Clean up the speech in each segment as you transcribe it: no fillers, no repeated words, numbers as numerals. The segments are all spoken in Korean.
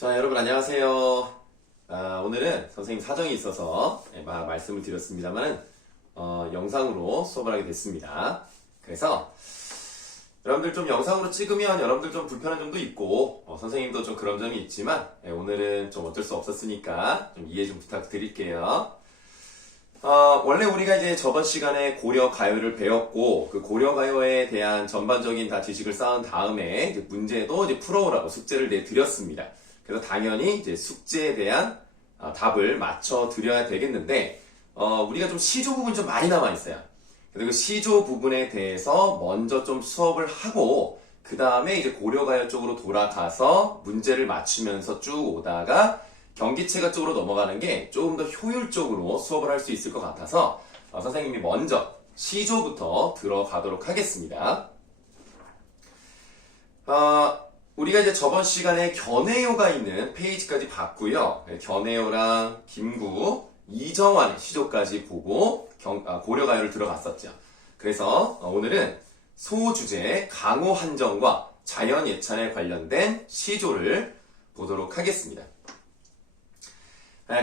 자, 여러분 안녕하세요. 오늘은 선생님 사정이 있어서 말씀을 드렸습니다만 영상으로 수업을 하게 됐습니다. 그래서 여러분들 좀 영상으로 찍으면 여러분들 좀 불편한 점도 있고 선생님도 좀 그런 점이 있지만 오늘은 좀 어쩔 수 없었으니까 좀 이해 좀 부탁드릴게요. 원래 우리가 이제 저번 시간에 고려가요를 배웠고 그 고려가요에 대한 전반적인 다 지식을 쌓은 다음에 이제 문제도 이제 풀어오라고 숙제를 내드렸습니다. 그래서 당연히 이제 숙제에 대한 답을 맞춰 드려야 되겠는데 우리가 좀 시조 부분이 좀 많이 남아 있어요. 그래서 그 시조 부분에 대해서 먼저 좀 수업을 하고 그 다음에 이제 고려가요 쪽으로 돌아가서 문제를 맞추면서 쭉 오다가 경기체가 쪽으로 넘어가는 게 조금 더 효율적으로 수업을 할 수 있을 것 같아서 선생님이 먼저 시조부터 들어가도록 하겠습니다. 우리가 이제 저번 시간에 견해요가 있는 페이지까지 봤고요. 견해요랑 김구, 이정환의 시조까지 보고 고려가요를 들어갔었죠. 그래서 오늘은 소주제 강호 한정과 자연 예찬에 관련된 시조를 보도록 하겠습니다.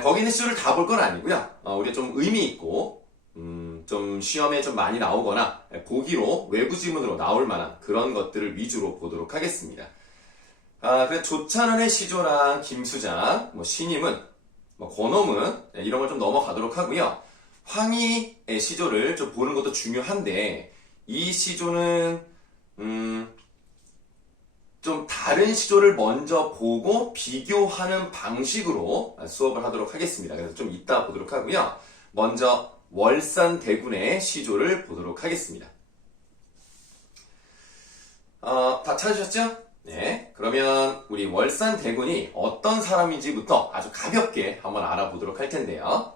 거기 있는 시조를 다 볼 건 아니고요. 우리가 좀 의미 있고 좀 시험에 좀 많이 나오거나 보기로 외부 지문으로 나올 만한 그런 것들을 위주로 보도록 하겠습니다. 그래서 조찬원의 시조랑 김수장, 신임은, 권엄은 이런 걸 좀 넘어가도록 하고요. 황희의 시조를 좀 보는 것도 중요한데 이 시조는 좀 다른 시조를 먼저 보고 비교하는 방식으로 수업을 하도록 하겠습니다. 그래서 좀 이따 보도록 하고요. 먼저 월산대군의 시조를 보도록 하겠습니다. 다 찾으셨죠? 네, 그러면 우리 월산대군이 어떤 사람인지부터 아주 가볍게 한번 알아보도록 할 텐데요.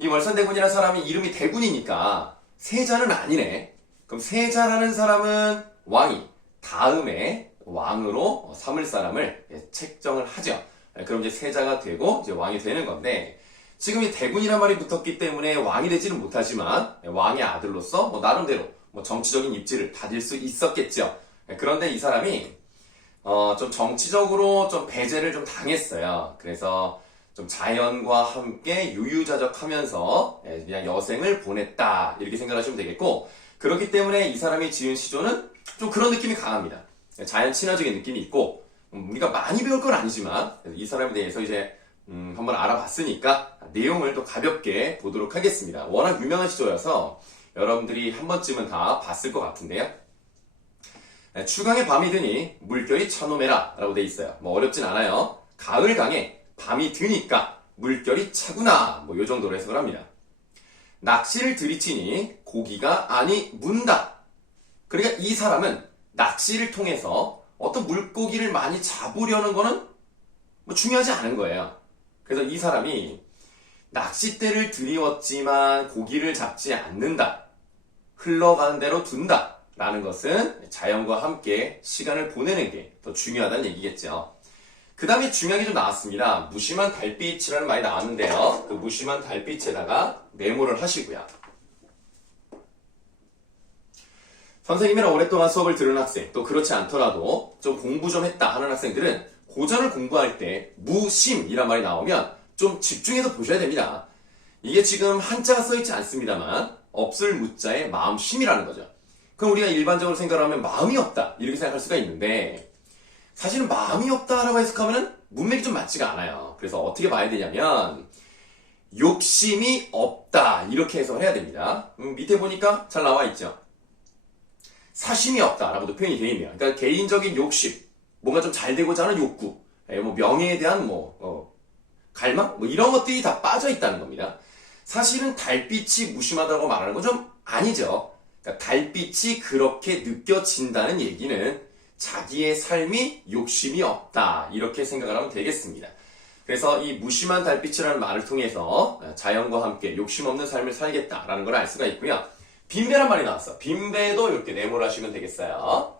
이 월산대군이라는 사람이 이름이 대군이니까 세자는 아니네. 그럼 세자라는 사람은 왕이 다음에 왕으로 삼을 사람을 책정을 하죠. 그럼 이제 세자가 되고 이제 왕이 되는 건데 지금 이 대군이란 말이 붙었기 때문에 왕이 되지는 못하지만 왕의 아들로서 나름대로 정치적인 입지를 다질 수 있었겠죠. 그런데 이 사람이 좀 정치적으로 좀 배제를 좀 당했어요. 그래서 좀 자연과 함께 유유자적하면서 그냥 여생을 보냈다 이렇게 생각하시면 되겠고 그렇기 때문에 이 사람이 지은 시조는 좀 그런 느낌이 강합니다. 자연 친화적인 느낌이 있고 우리가 많이 배울 건 아니지만 이 사람에 대해서 이제 한번 알아봤으니까 내용을 또 가볍게 보도록 하겠습니다. 워낙 유명한 시조여서 여러분들이 한 번쯤은 다 봤을 것 같은데요. 추강에 밤이 드니 물결이 차노매라 라고 돼 있어요. 어렵진 않아요. 가을강에 밤이 드니까 물결이 차구나 요 정도로 해석을 합니다. 낚시를 들이치니 고기가 아니 문다. 그러니까 이 사람은 낚시를 통해서 어떤 물고기를 많이 잡으려는 거는 중요하지 않은 거예요. 그래서 이 사람이 낚싯대를 들이웠지만 고기를 잡지 않는다. 흘러가는 대로 둔다. 라는 것은 자연과 함께 시간을 보내는 게 더 중요하다는 얘기겠죠. 그 다음에 중요한 게 좀 나왔습니다. 무심한 달빛이라는 말이 나왔는데요. 그 무심한 달빛에다가 메모를 하시고요. 선생님이랑 오랫동안 수업을 들은 학생, 또 그렇지 않더라도 좀 공부 좀 했다 하는 학생들은 고전을 공부할 때 무심이란 말이 나오면 좀 집중해서 보셔야 됩니다. 이게 지금 한자가 써있지 않습니다만 없을 무자에 마음심이라는 거죠. 그럼 우리가 일반적으로 생각하면 마음이 없다 이렇게 생각할 수가 있는데 사실은 마음이 없다라고 해석하면 문맥이 좀 맞지가 않아요. 그래서 어떻게 봐야 되냐면 욕심이 없다 이렇게 해석을 해야 됩니다. 밑에 보니까 잘 나와 있죠. 사심이 없다라고도 표현이 되어 있네요. 그러니까 개인적인 욕심, 뭔가 좀 잘 되고자 하는 욕구, 명예에 대한 갈망, 이런 것들이 다 빠져 있다는 겁니다. 사실은 달빛이 무심하다고 말하는 건 좀 아니죠. 그러니까 달빛이 그렇게 느껴진다는 얘기는 자기의 삶이 욕심이 없다 이렇게 생각을 하면 되겠습니다. 그래서 이 무심한 달빛이라는 말을 통해서 자연과 함께 욕심 없는 삶을 살겠다라는 걸 알 수가 있고요. 빈배란 말이 나왔어. 빈배도 이렇게 메모를 하시면 되겠어요.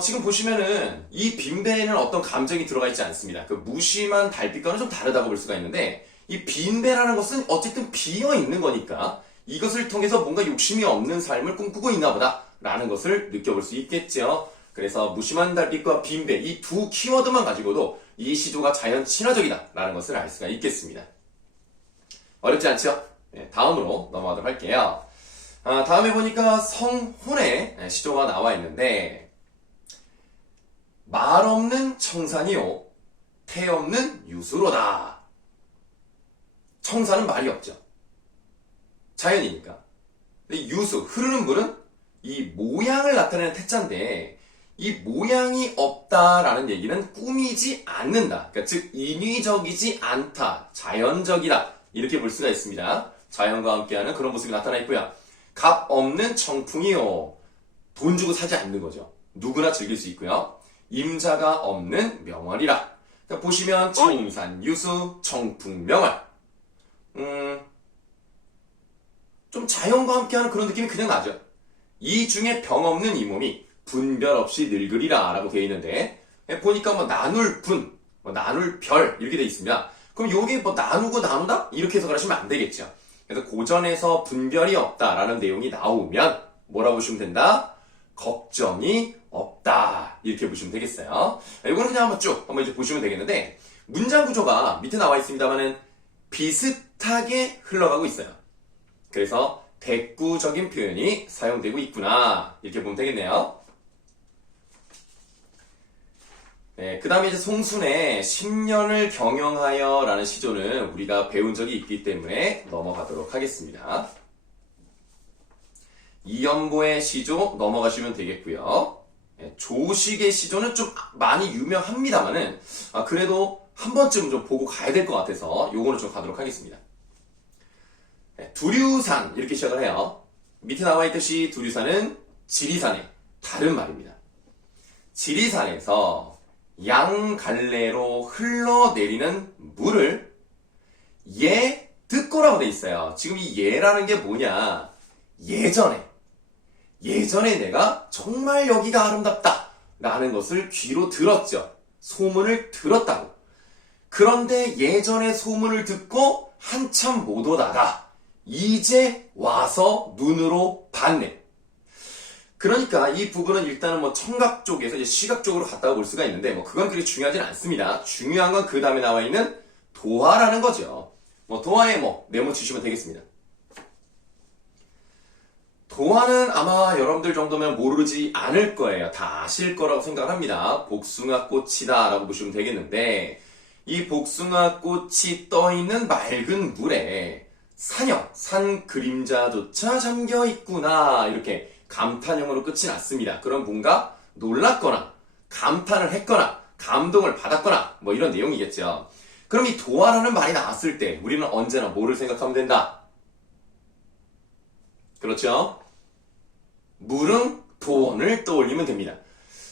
지금 보시면은 이 빈배에는 어떤 감정이 들어가 있지 않습니다. 그 무심한 달빛과는 좀 다르다고 볼 수가 있는데 이 빈배라는 것은 어쨌든 비어 있는 거니까 이것을 통해서 뭔가 욕심이 없는 삶을 꿈꾸고 있나 보다 라는 것을 느껴볼 수 있겠죠. 그래서 무심한 달빛과 빈배 이 두 키워드만 가지고도 이 시조가 자연 친화적이다 라는 것을 알 수가 있겠습니다. 어렵지 않죠? 네, 다음으로 넘어가도록 할게요. 다음에 보니까 성혼의 시조가 나와 있는데 말 없는 청산이요 태 없는 유수로다. 청산은 말이 없죠. 자연이니까. 근데 유수, 흐르는 물은 이 모양을 나타내는 태자인데 이 모양이 없다라는 얘기는 꾸미지 않는다. 그러니까 즉 인위적이지 않다. 자연적이다. 이렇게 볼 수가 있습니다. 자연과 함께하는 그런 모습이 나타나 있고요. 값 없는 청풍이요. 돈 주고 사지 않는 거죠. 누구나 즐길 수 있고요. 임자가 없는 명월이라. 그러니까 보시면 청산, 유수, 청풍, 명월. 좀 자연과 함께하는 그런 느낌이 그냥 나죠. 이 중에 병 없는 이 몸이 분별 없이 늙으리라 라고 되어 있는데 보니까 뭐 나눌 분, 뭐 나눌 별 이렇게 되어 있습니다. 그럼 요게 뭐 나누고 나누다? 이렇게 해석을 하시면 안 되겠죠. 그래서 고전에서 분별이 없다라는 내용이 나오면 뭐라고 보시면 된다? 걱정이 없다. 이렇게 보시면 되겠어요. 이거는 그냥 한번 이제 보시면 되겠는데 문장 구조가 밑에 나와 있습니다만은 비슷하게 흘러가고 있어요. 그래서 대꾸적인 표현이 사용되고 있구나. 이렇게 보면 되겠네요. 네, 그 다음에 이제 송순의 10년을 경영하여 라는 시조는 우리가 배운 적이 있기 때문에 넘어가도록 하겠습니다. 이연보의 시조 넘어가시면 되겠고요. 네, 조식의 시조는 좀 많이 유명합니다만은 그래도 한 번쯤 좀 보고 가야 될 것 같아서 요거는 좀 가도록 하겠습니다. 네, 두류산 이렇게 시작을 해요. 밑에 나와 있듯이 두류산은 지리산의 다른 말입니다. 지리산에서 양갈래로 흘러내리는 물을 듣고라고 돼 있어요. 지금 이 예라는 게 뭐냐? 예전에 내가 정말 여기가 아름답다 라는 것을 귀로 들었죠. 소문을 들었다고. 그런데 예전에 소문을 듣고 한참 못 오다가 이제 와서 눈으로 봤네. 그러니까 이 부분은 일단은 뭐 청각 쪽에서 이제 시각 쪽으로 갔다고 볼 수가 있는데 뭐 그건 그렇게 중요하진 않습니다. 중요한 건 그 다음에 나와 있는 도화라는 거죠. 뭐 도화에 뭐 메모 주시면 되겠습니다. 도화는 아마 여러분들 정도면 모르지 않을 거예요. 다 아실 거라고 생각합니다. 복숭아꽃이다 라고 보시면 되겠는데 이 복숭아꽃이 떠있는 맑은 물에 산 그림자조차 잠겨 있구나 이렇게 감탄형으로 끝이 났습니다. 그럼 뭔가 놀랐거나 감탄을 했거나 감동을 받았거나 뭐 이런 내용이겠죠. 그럼 이 도화라는 말이 나왔을 때 우리는 언제나 뭐를 생각하면 된다? 그렇죠? 무릉 도원을 떠올리면 됩니다.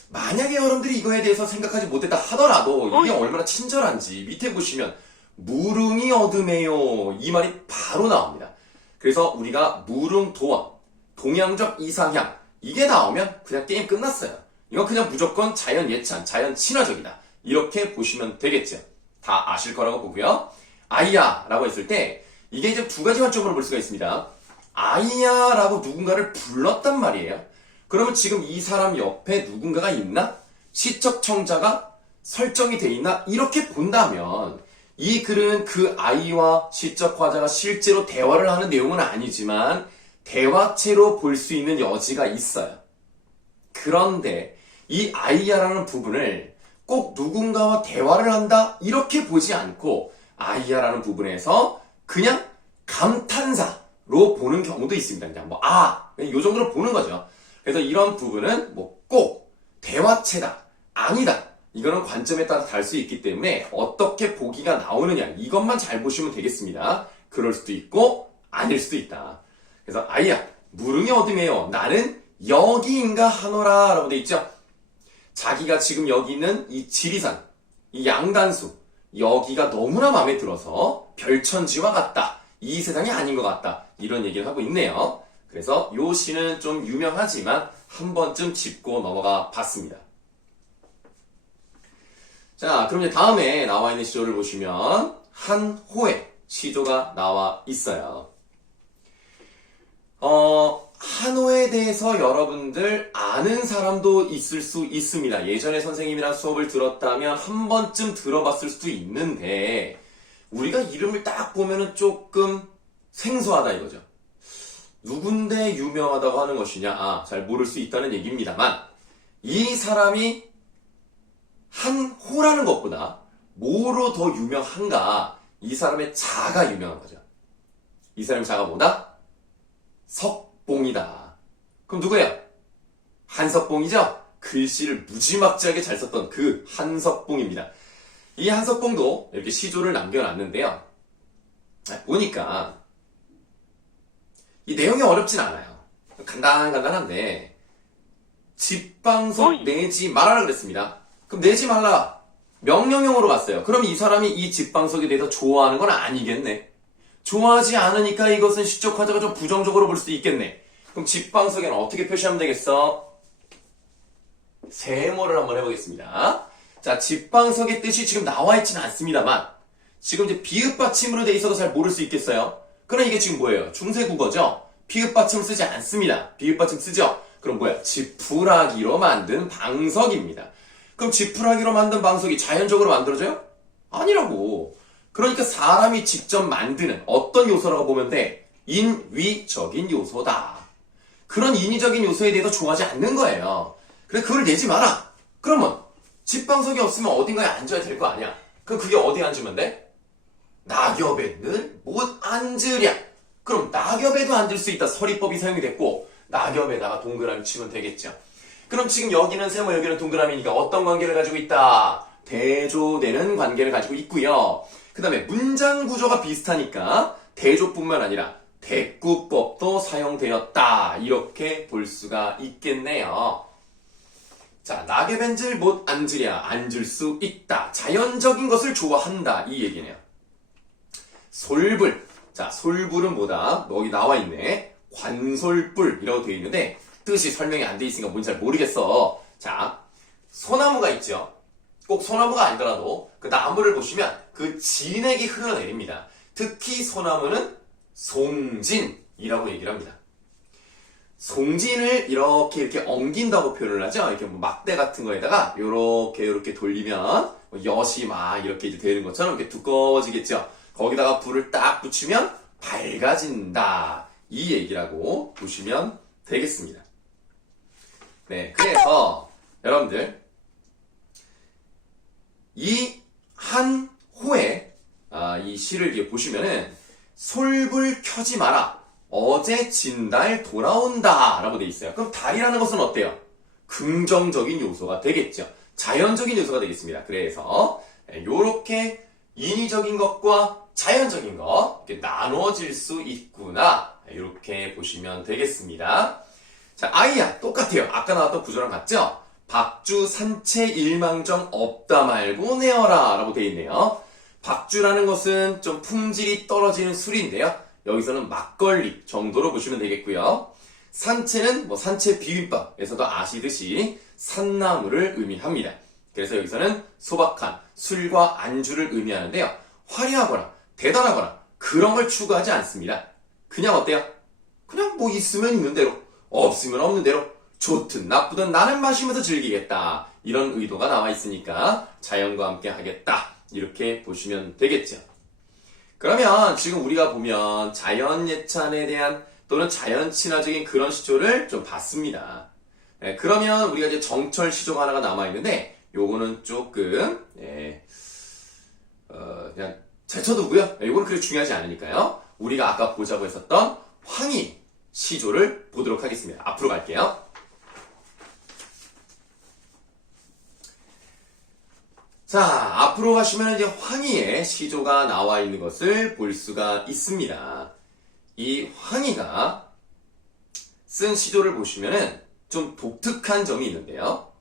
만약에 여러분들이 이거에 대해서 생각하지 못했다 하더라도 이게 얼마나 친절한지 밑에 보시면 무릉이 어둠에요 이 말이 바로 나옵니다. 그래서 우리가 무릉 도원 동양적 이상향 이게 나오면 그냥 게임 끝났어요. 이건 그냥 무조건 자연 예찬, 자연 친화적이다. 이렇게 보시면 되겠죠. 다 아실 거라고 보고요. 아이야라고 했을 때 이게 이제 두 가지 관점으로 볼 수가 있습니다. 아이야라고 누군가를 불렀단 말이에요. 그러면 지금 이 사람 옆에 누군가가 있나? 시적 청자가 설정이 돼 있나? 이렇게 본다면 이 글은 그 아이와 시적 화자가 실제로 대화를 하는 내용은 아니지만 대화체로 볼 수 있는 여지가 있어요. 그런데 이 아이야라는 부분을 꼭 누군가와 대화를 한다 이렇게 보지 않고 아이야라는 부분에서 그냥 감탄사로 보는 경우도 있습니다. 그냥 요 정도로 보는 거죠. 그래서 이런 부분은 뭐 꼭 대화체다 아니다 이거는 관점에 따라 다를 수 있기 때문에 어떻게 보기가 나오느냐 이것만 잘 보시면 되겠습니다. 그럴 수도 있고 아닐 수도 있다. 그래서 아이야 무릉이 어둠에요 나는 여기인가 하노라 라고 돼 있죠. 자기가 지금 여기 있는 이 지리산 이 양단수 여기가 너무나 마음에 들어서 별천지와 같다 이 세상이 아닌 것 같다 이런 얘기를 하고 있네요. 그래서 요 시는 좀 유명하지만 한 번쯤 짚고 넘어가 봤습니다. 자 그럼 이제 다음에 나와 있는 시조를 보시면 한호의 시조가 나와 있어요. 한호에 대해서 여러분들 아는 사람도 있을 수 있습니다. 예전에 선생님이랑 수업을 들었다면 한 번쯤 들어봤을 수도 있는데 우리가 이름을 딱 보면은 조금 생소하다 이거죠. 누군데 유명하다고 하는 것이냐? 잘 모를 수 있다는 얘기입니다만 이 사람이 한호라는 것보다 뭐로 더 유명한가? 이 사람의 자가 유명한 거죠. 이 사람의 자가 뭐다? 석봉이다. 그럼 누구예요? 한석봉이죠? 글씨를 무지막지하게 잘 썼던 그 한석봉입니다. 이 한석봉도 이렇게 시조를 남겨놨는데요. 보니까 이 내용이 어렵진 않아요. 간단한데 집방석 내지 말아라 그랬습니다. 그럼 내지 말라. 명령형으로 갔어요. 그럼 이 사람이 이 집방석에 대해서 좋아하는 건 아니겠네. 좋아하지 않으니까 이것은 시적 화자가 좀 부정적으로 볼 수도 있겠네. 그럼 집방석에는 어떻게 표시하면 되겠어? 세모를 한번 해보겠습니다. 자, 집방석의 뜻이 지금 나와 있지는 않습니다만 지금 이제 비읍 받침으로 돼 있어도 잘 모를 수 있겠어요? 그럼 이게 지금 뭐예요? 중세국어죠? 비읍 받침을 쓰지 않습니다. 비읍 받침 쓰죠? 그럼 뭐야? 지푸라기로 만든 방석입니다. 그럼 지푸라기로 만든 방석이 자연적으로 만들어져요? 아니라고. 그러니까 사람이 직접 만드는 어떤 요소라고 보면 돼? 인위적인 요소다. 그런 인위적인 요소에 대해서 좋아하지 않는 거예요. 그래, 그걸 내지 마라. 그러면 집방석이 없으면 어딘가에 앉아야 될 거 아니야. 그럼 그게 어디에 앉으면 돼? 낙엽에는 못 앉으랴. 그럼 낙엽에도 앉을 수 있다. 서리법이 사용이 됐고 낙엽에다가 동그라미 치면 되겠죠. 그럼 지금 여기는 세모, 여기는 동그라미니까 어떤 관계를 가지고 있다? 대조되는 관계를 가지고 있고요. 그 다음에 문장 구조가 비슷하니까 대조뿐만 아니라 대꾸법도 사용되었다. 이렇게 볼 수가 있겠네요. 자, 낙엽엔줄 못 앉으랴. 앉을 수 있다. 자연적인 것을 좋아한다. 이 얘기네요. 솔불. 자, 솔불은 뭐다? 여기 나와 있네. 관솔불이라고 되어 있는데 뜻이 설명이 안 돼 있으니까 뭔지 잘 모르겠어. 자, 소나무가 있죠. 꼭 소나무가 아니더라도 그 나무를 보시면 그 진액이 흘러내립니다. 특히 소나무는 송진이라고 얘기를 합니다. 송진을 이렇게 엉긴다고 표현을 하죠. 이렇게 뭐 막대 같은 거에다가 이렇게 돌리면 엿이 막 이렇게 이제 되는 것처럼 이렇게 두꺼워지겠죠. 거기다가 불을 딱 붙이면 밝아진다. 이 얘기라고 보시면 되겠습니다. 네, 그래서 여러분들 이 한 호에 이 시를 이렇게 보시면은 솔불 켜지 마라. 어제 진달 돌아온다 라고 돼 있어요. 그럼 달이라는 것은 어때요? 긍정적인 요소가 되겠죠. 자연적인 요소가 되겠습니다. 그래서 이렇게 인위적인 것과 자연적인 것 이렇게 나눠질 수 있구나. 이렇게 보시면 되겠습니다. 자, 아이야 똑같아요. 아까 나왔던 구조랑 같죠? 박주 산채 일망정 없다 말고 내어라 라고 되어 있네요. 박주라는 것은 좀 품질이 떨어지는 술인데요. 여기서는 막걸리 정도로 보시면 되겠고요. 산채는 뭐 산채 비빔밥에서도 아시듯이 산나물을 의미합니다. 그래서 여기서는 소박한 술과 안주를 의미하는데요. 화려하거나 대단하거나 그런 걸 추구하지 않습니다. 그냥 어때요? 그냥 뭐 있으면 있는 대로 없으면 없는 대로 좋든 나쁘든 나는 마시면서 즐기겠다. 이런 의도가 나와 있으니까 자연과 함께 하겠다. 이렇게 보시면 되겠죠. 그러면 지금 우리가 보면 자연 예찬에 대한 또는 자연 친화적인 그런 시조를 좀 봤습니다. 네, 그러면 우리가 이제 정철 시조가 하나가 남아 있는데 요거는 조금 그냥 제쳐두고요. 이거는 그렇게 중요하지 않으니까요. 우리가 아까 보자고 했었던 황희 시조를 보도록 하겠습니다. 앞으로 갈게요. 자, 앞으로 가시면 이제 황희의 시조가 나와 있는 것을 볼 수가 있습니다. 이 황희가 쓴 시조를 보시면은 좀 독특한 점이 있는데요.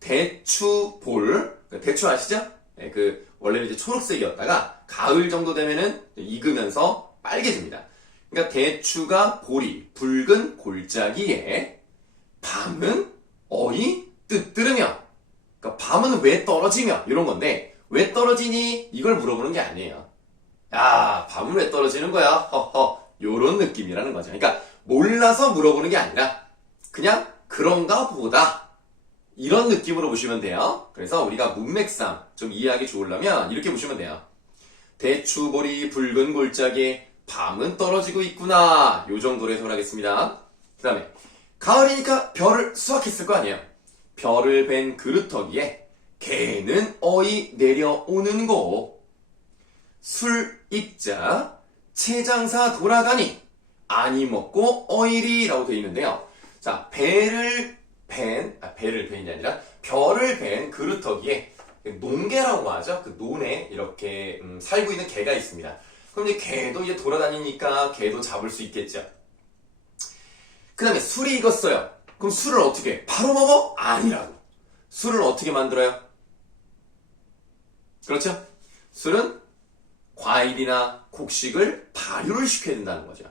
대추볼, 대추 아시죠? 네, 원래는 이제 초록색이었다가 가을 정도 되면은 익으면서 빨개집니다. 그러니까 대추가 보리, 붉은 골짜기에 밤은 어이 뜨뜨르며 그러니까 밤은 왜 떨어지며 이런 건데 왜 떨어지니 이걸 물어보는 게 아니에요. 야, 밤은 왜 떨어지는 거야? 허허 요런 느낌이라는 거죠. 그러니까 몰라서 물어보는 게 아니라 그냥 그런가 보다. 이런 느낌으로 보시면 돼요. 그래서 우리가 문맥상 좀 이해하기 좋으려면 이렇게 보시면 돼요. 대추보리 붉은 골짜기에 밤은 떨어지고 있구나. 요 정도로 해석을 하겠습니다. 그 다음에 가을이니까 별을 수확했을 거 아니에요. 별을 벤 그루터기에 개는 어이 내려오는 거. 술 입자 채장사 돌아가니 아니 먹고 어이리 라고 되어 있는데요. 자, 배를 벤이 아니라 별을 벤 그루터기에 논개라고 하죠. 그 논에 이렇게 살고 있는 개가 있습니다. 그럼 이제 개도 이제 돌아다니니까 개도 잡을 수 있겠죠. 그 다음에 술이 익었어요. 그럼 술을 어떻게 해? 바로 먹어? 아니라고. 술을 어떻게 만들어요? 그렇죠? 술은 과일이나 곡식을 발효를 시켜야 된다는 거죠.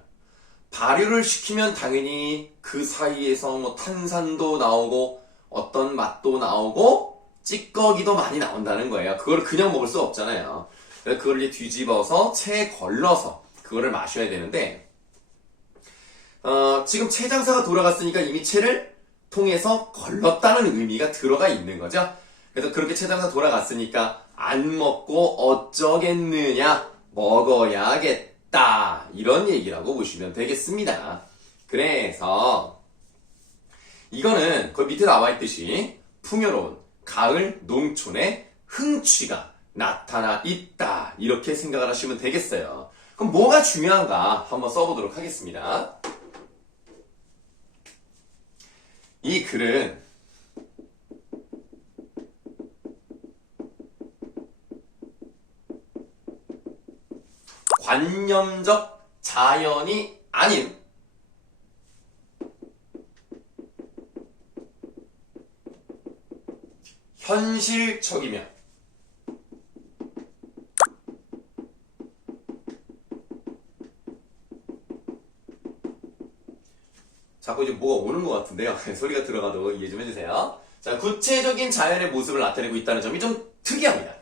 발효를 시키면 당연히 그 사이에서 뭐 탄산도 나오고 어떤 맛도 나오고 찌꺼기도 많이 나온다는 거예요. 그걸 그냥 먹을 수 없잖아요. 그래서 그걸 이제 뒤집어서 체에 걸러서 그거를 마셔야 되는데 지금 체 장사가 돌아갔으니까 이미 체를 통해서 걸렀다는 의미가 들어가 있는 거죠. 그래서 그렇게 체 장사 돌아갔으니까 안 먹고 어쩌겠느냐, 먹어야겠다, 이런 얘기라고 보시면 되겠습니다. 그래서 이거는 그 밑에 나와 있듯이 풍요로운 가을 농촌의 흥취가 나타나 있다, 이렇게 생각을 하시면 되겠어요. 그럼 뭐가 중요한가 한번 써보도록 하겠습니다. 이 글은 관념적 자연이 아닌 현실적이며 자꾸 이제 뭐가 오는 것 같은데요. 소리가 들어가도 이해 좀 해주세요. 자, 구체적인 자연의 모습을 나타내고 있다는 점이 좀 특이합니다.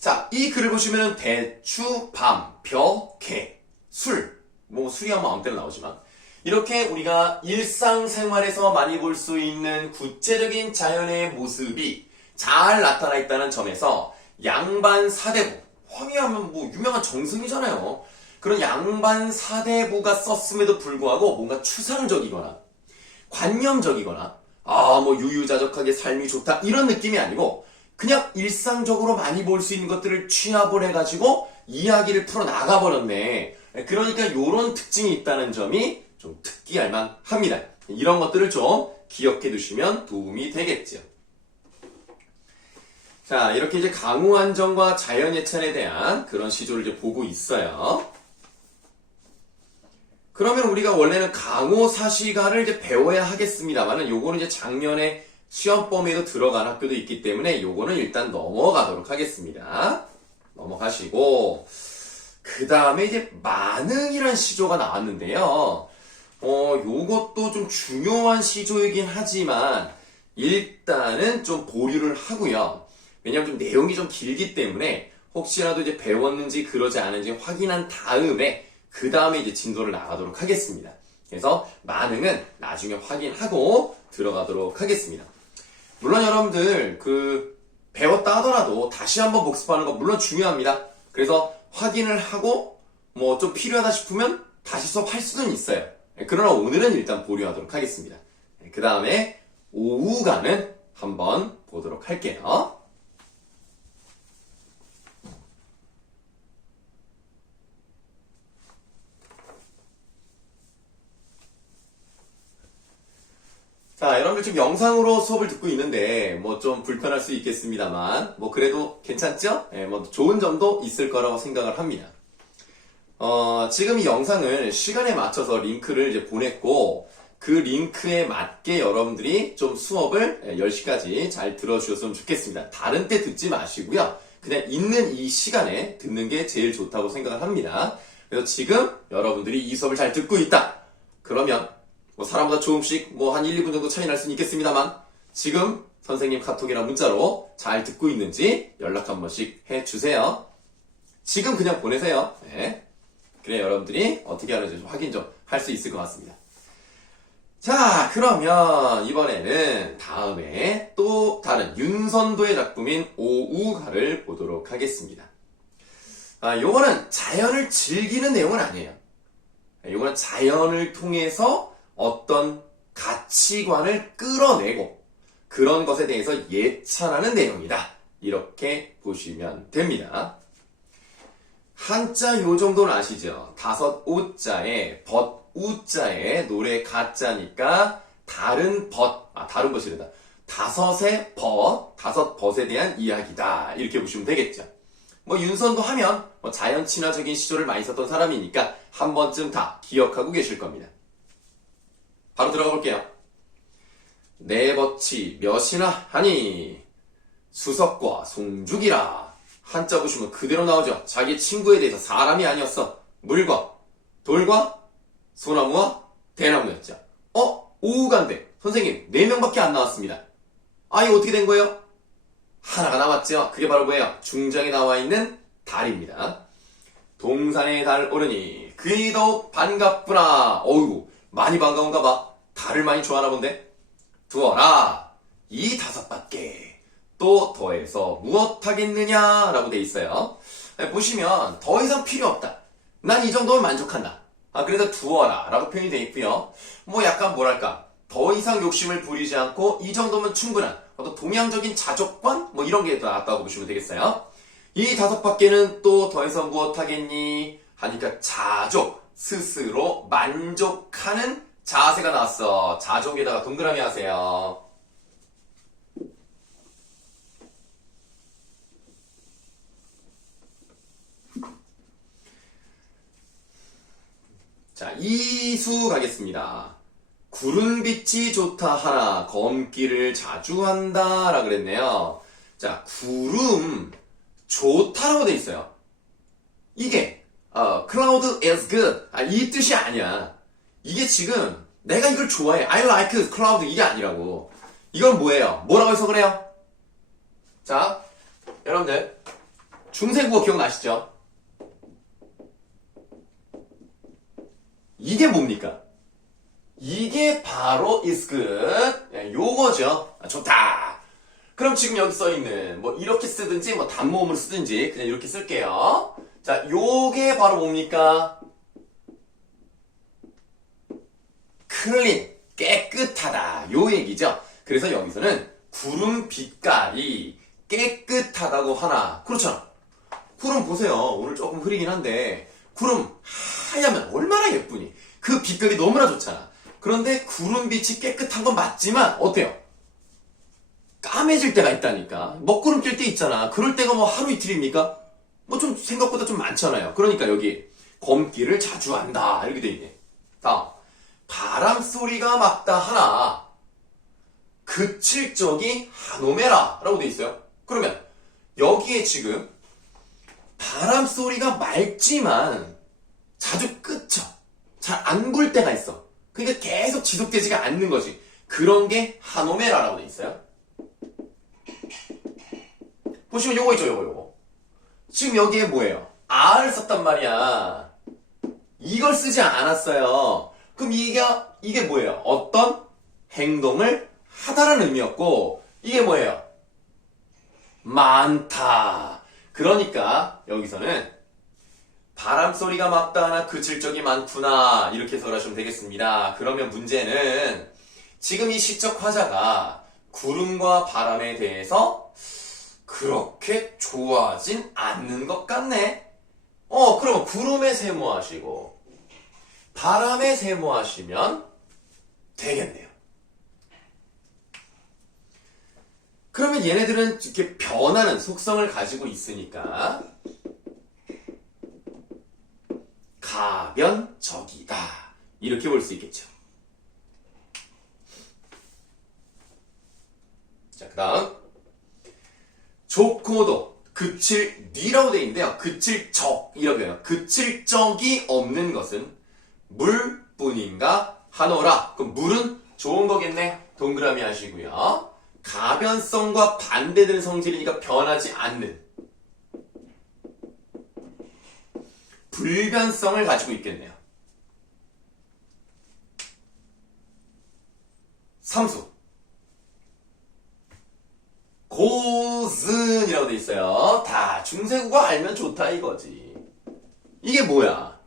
자, 이 글을 보시면 대추, 밤, 벼, 개, 술, 뭐 술이 한 마음대로 나오지만 이렇게 우리가 일상생활에서 많이 볼 수 있는 구체적인 자연의 모습이 잘 나타나 있다는 점에서 양반사대부, 황희하면 뭐 유명한 정승이잖아요. 그런 양반사대부가 썼음에도 불구하고 뭔가 추상적이거나 관념적이거나 뭐 유유자적하게 삶이 좋다 이런 느낌이 아니고 그냥 일상적으로 많이 볼 수 있는 것들을 취합을 해가지고 이야기를 풀어 나가버렸네. 그러니까 이런 특징이 있다는 점이 좀 특기할 만합니다. 이런 것들을 좀 기억해 두시면 도움이 되겠죠. 자, 이렇게 이제 강우안정과 자연예찬에 대한 그런 시조를 이제 보고 있어요. 그러면 우리가 원래는 강호사시가를 이제 배워야 하겠습니다만은 요거는 이제 작년에 시험 범위에도 들어간 학교도 있기 때문에 요거는 일단 넘어가도록 하겠습니다. 넘어가시고 그 다음에 이제 만응이란 시조가 나왔는데요. 요것도 좀 중요한 시조이긴 하지만 일단은 좀 보류를 하고요. 왜냐면 좀 내용이 좀 길기 때문에 혹시라도 이제 배웠는지 그러지 않은지 확인한 다음에 그 다음에 이제 진도를 나가도록 하겠습니다. 그래서 만응은 나중에 확인하고 들어가도록 하겠습니다. 물론 여러분들 배웠다 하더라도 다시 한번 복습하는 거 물론 중요합니다. 그래서 확인을 하고 뭐 좀 필요하다 싶으면 다시 수업할 수는 있어요. 그러나 오늘은 일단 보류하도록 하겠습니다. 그 다음에 오후가는 한번 보도록 할게요. 자, 여러분들 지금 영상으로 수업을 듣고 있는데 뭐 좀 불편할 수 있겠습니다만 뭐 그래도 괜찮죠? 뭐 좋은 점도 있을 거라고 생각을 합니다. 지금 이 영상을 시간에 맞춰서 링크를 이제 보냈고 그 링크에 맞게 여러분들이 좀 수업을 10시까지 잘 들어주셨으면 좋겠습니다. 다른 때 듣지 마시고요. 그냥 있는 이 시간에 듣는 게 제일 좋다고 생각을 합니다. 그래서 지금 여러분들이 이 수업을 잘 듣고 있다. 그러면 뭐 사람보다 조금씩 뭐 한 1, 2분 정도 차이 날 수는 있겠습니다만 지금 선생님 카톡이나 문자로 잘 듣고 있는지 연락 한 번씩 해주세요. 지금 그냥 보내세요. 네. 그래 여러분들이 어떻게 하는지 좀 확인 좀 할 수 있을 것 같습니다. 자, 그러면 이번에는 다음에 또 다른 윤선도의 작품인 오우가를 보도록 하겠습니다. 요거는 자연을 즐기는 내용은 아니에요. 요거는 자연을 통해서 어떤 가치관을 끌어내고 그런 것에 대해서 예찬하는 내용이다. 이렇게 보시면 됩니다. 한자 요 정도는 아시죠? 다섯 오자에 벗우자에 노래 가자니까 다른 다른 벗이래다. 다섯의 다섯 벗에 대한 이야기다. 이렇게 보시면 되겠죠. 뭐 윤선도 하면 자연 친화적인 시조를 많이 썼던 사람이니까 한 번쯤 다 기억하고 계실 겁니다. 바로 들어가 볼게요. 네 벗이 몇이나 하니 수석과 송죽이라. 한자 보시면 그대로 나오죠. 자기 친구에 대해서 사람이 아니었어. 물과 돌과 소나무와 대나무였죠. 오우간데 선생님 4명밖에 안 나왔습니다. 이거 어떻게 된 거예요? 하나가 남았죠. 그게 바로 뭐예요? 중장에 나와 있는 달입니다. 동산에 달 오르니 그이 더욱 반갑구나. 어이구 많이 반가운가 봐. 달을 많이 좋아하나 본데. 두어라 이 5밖에 또 더해서 무엇하겠느냐 라고 돼 있어요. 보시면 더 이상 필요 없다. 난 이 정도면 만족한다. 그래서 두어라 라고 표현이 돼 있고요. 뭐 약간 뭐랄까 더 이상 욕심을 부리지 않고 이 정도면 충분한 어떤 동양적인 자족관 뭐 이런 게 나왔다고 보시면 되겠어요. 이 5밖에는 또 더해서 무엇하겠니 하니까 자족 스스로 만족하는 자세가 나왔어. 자족에다가 동그라미 하세요. 자, 이수 가겠습니다. 구름빛이 좋다 하나 검기를 자주 한다 라 그랬네요. 자, 구름 좋다라고 돼 있어요. 이게 cloud is good 이 뜻이 아니야. 이게 지금 내가 이걸 좋아해. I like cloud 이게 아니라고. 이건 뭐예요? 뭐라고 해서 그래요? 자, 여러분들 중세국어 기억나시죠? 이게 뭡니까? 이게 바로 is good. 요거죠. 좋다. 그럼 지금 여기 써있는 뭐 이렇게 쓰든지 뭐 단모음을 쓰든지 그냥 이렇게 쓸게요. 자, 요게 바로 뭡니까? 클린, 깨끗하다. 요 얘기죠. 그래서 여기서는 구름 빛깔이 깨끗하다고 하나. 그렇잖아. 구름 보세요. 오늘 조금 흐리긴 한데 구름 하얗면 얼마나 예쁘니? 그 빛깔이 너무나 좋잖아. 그런데 구름빛이 깨끗한 건 맞지만 어때요? 까매질 때가 있다니까. 먹구름 낄 때 있잖아. 그럴 때가 뭐 하루 이틀입니까? 뭐 좀 생각보다 좀 많잖아요. 그러니까 여기 검기를 자주 한다 이렇게 돼 있네. 다음 바람 소리가 막다 하나 그칠 적이 한오매라 라고 돼 있어요. 그러면 여기에 지금 바람 소리가 맑지만 자주 끄쳐. 잘 안 불 때가 있어. 그러니까 계속 지속되지가 않는 거지. 그런 게 한오메라라고 돼 있어요. 보시면 요거 있죠, 요거. 지금 여기에 뭐예요? 아를 썼단 말이야. 이걸 쓰지 않았어요. 그럼 이게 뭐예요? 어떤 행동을 하다라는 의미였고, 이게 뭐예요? 많다. 그러니까 여기서는 바람 소리가 막다 하나 그칠 적이 많구나 이렇게 해석하시면 되겠습니다. 그러면 문제는 지금 이 시적 화자가 구름과 바람에 대해서 그렇게 좋아하진 않는 것 같네. 그럼 구름에 세모하시고 바람에 세모하시면 되겠네요. 그러면 얘네들은 이렇게 변하는 속성을 가지고 있으니까 가변적이다 이렇게 볼 수 있겠죠. 자, 그 다음 좋고도 그칠 니라고 되어 있는데요. 그칠 적이라고 해요. 그칠 적이 없는 것은 물뿐인가 하노라. 그럼 물은 좋은 거겠네. 동그라미 하시고요. 가변성과 반대되는 성질이니까 변하지 않는 불변성을 가지고 있겠네요. 삼수. 고즌이라고 돼 있어요. 다 중세국어 알면 좋다 이거지. 이게 뭐야?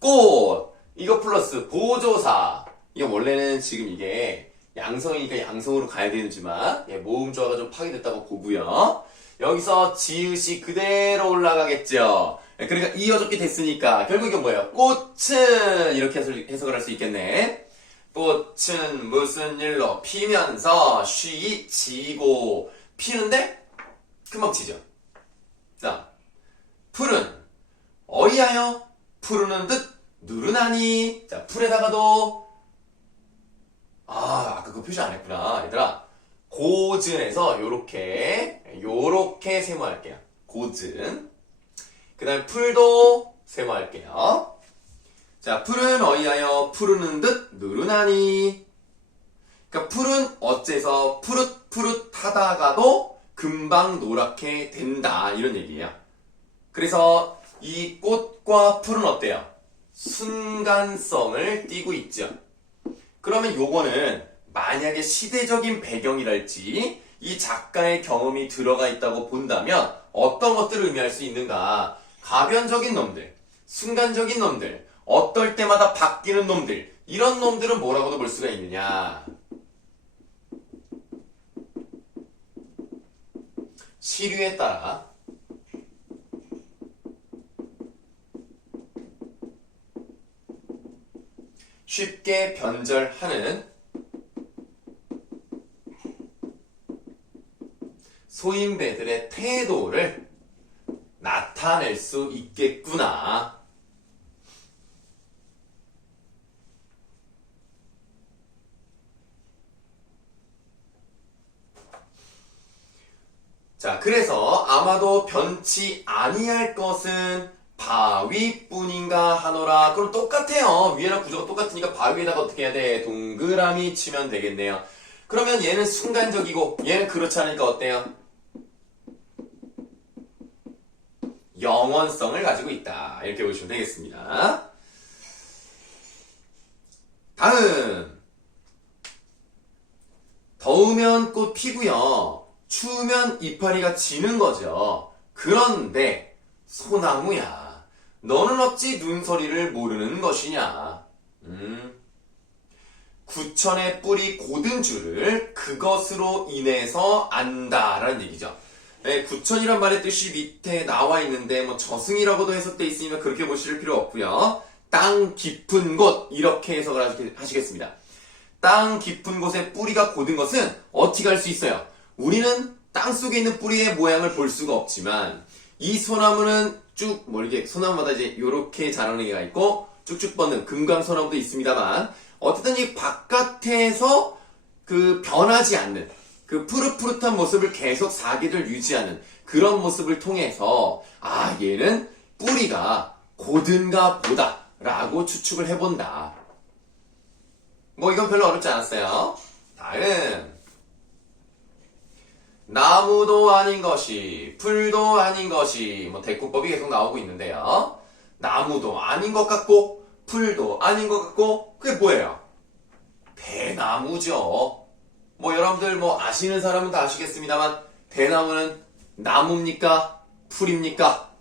꽃. 이거 플러스 보조사. 이게 원래는 지금 이게 양성이니까 양성으로 가야 되는지만 모음조화가 좀 파괴됐다고 보고요. 여기서 지읒이 그대로 올라가겠죠. 그러니까 이어졌게 됐으니까 결국 이게 뭐예요? 꽃은 이렇게 해석을 할 수 있겠네. 꽃은 무슨 일로 피면서 쉬지고 피는데 금방 치죠. 자, 풀은 어이하여 푸르는 듯 누르나니. 자, 풀에다가도 아까 그 표시 안 했구나 얘들아. 고즌에서 요렇게 세모할게요. 고즌. 그 다음에 풀도 세모할게요. 자, 풀은 어이하여 푸르는 듯 누르나니. 그러니까 풀은 어째서 푸릇푸릇하다가도 금방 노랗게 된다 이런 얘기예요. 그래서 이 꽃과 풀은 어때요? 순간성을 띠고 있죠. 그러면 요거는 만약에 시대적인 배경이랄지 이 작가의 경험이 들어가 있다고 본다면 어떤 것들을 의미할 수 있는가? 가변적인 놈들, 순간적인 놈들, 어떨 때마다 바뀌는 놈들, 이런 놈들은 뭐라고도 볼 수가 있느냐? 시류에 따라 쉽게 변절하는 소인배들의 태도를 나타낼 수 있겠구나. 자, 그래서 아마도 변치 아니할 것은 바위뿐인가 하노라. 그럼 똑같아요. 위에랑 구조가 똑같으니까 바위에다가 어떻게 해야 돼? 동그라미 치면 되겠네요. 그러면 얘는 순간적이고 얘는 그렇지 않으니까 어때요? 영원성을 가지고 있다. 이렇게 보시면 되겠습니다. 다음. 더우면 꽃 피고요. 추우면 이파리가 지는 거죠. 그런데 소나무야, 너는 어찌 눈소리를 모르는 것이냐? 구천의 뿔이 곧은 줄을 그것으로 인해서 안다라는 얘기죠. 네, 구천이란 말의 뜻이 밑에 나와 있는데 뭐 저승이라고도 해석돼 있으니까 그렇게 보실 필요 없고요. 땅 깊은 곳 이렇게 해석을 하시겠습니다. 땅 깊은 곳에 뿌리가 곧은 것은 어떻게 할 수 있어요? 우리는 땅속에 있는 뿌리의 모양을 볼 수가 없지만 이 소나무는 쭉 멀게 소나무마다 이제 요렇게 자라는 애가 있고 쭉쭉 뻗는 금강소나무도 있습니다만 어쨌든 이 바깥에서 그 변하지 않는 그 푸릇푸릇한 모습을 계속 사계를 유지하는 그런 모습을 통해서 얘는 뿌리가 곧은가 보다 라고 추측을 해본다. 뭐 이건 별로 어렵지 않았어요. 다음. 나무도 아닌 것이, 풀도 아닌 것이, 뭐 대꾸법이 계속 나오고 있는데요. 나무도 아닌 것 같고, 풀도 아닌 것 같고, 그게 뭐예요? 대나무죠. 뭐 여러분들 뭐 아시는 사람은 다 아시겠습니다만, 대나무는 나무입니까? 풀입니까?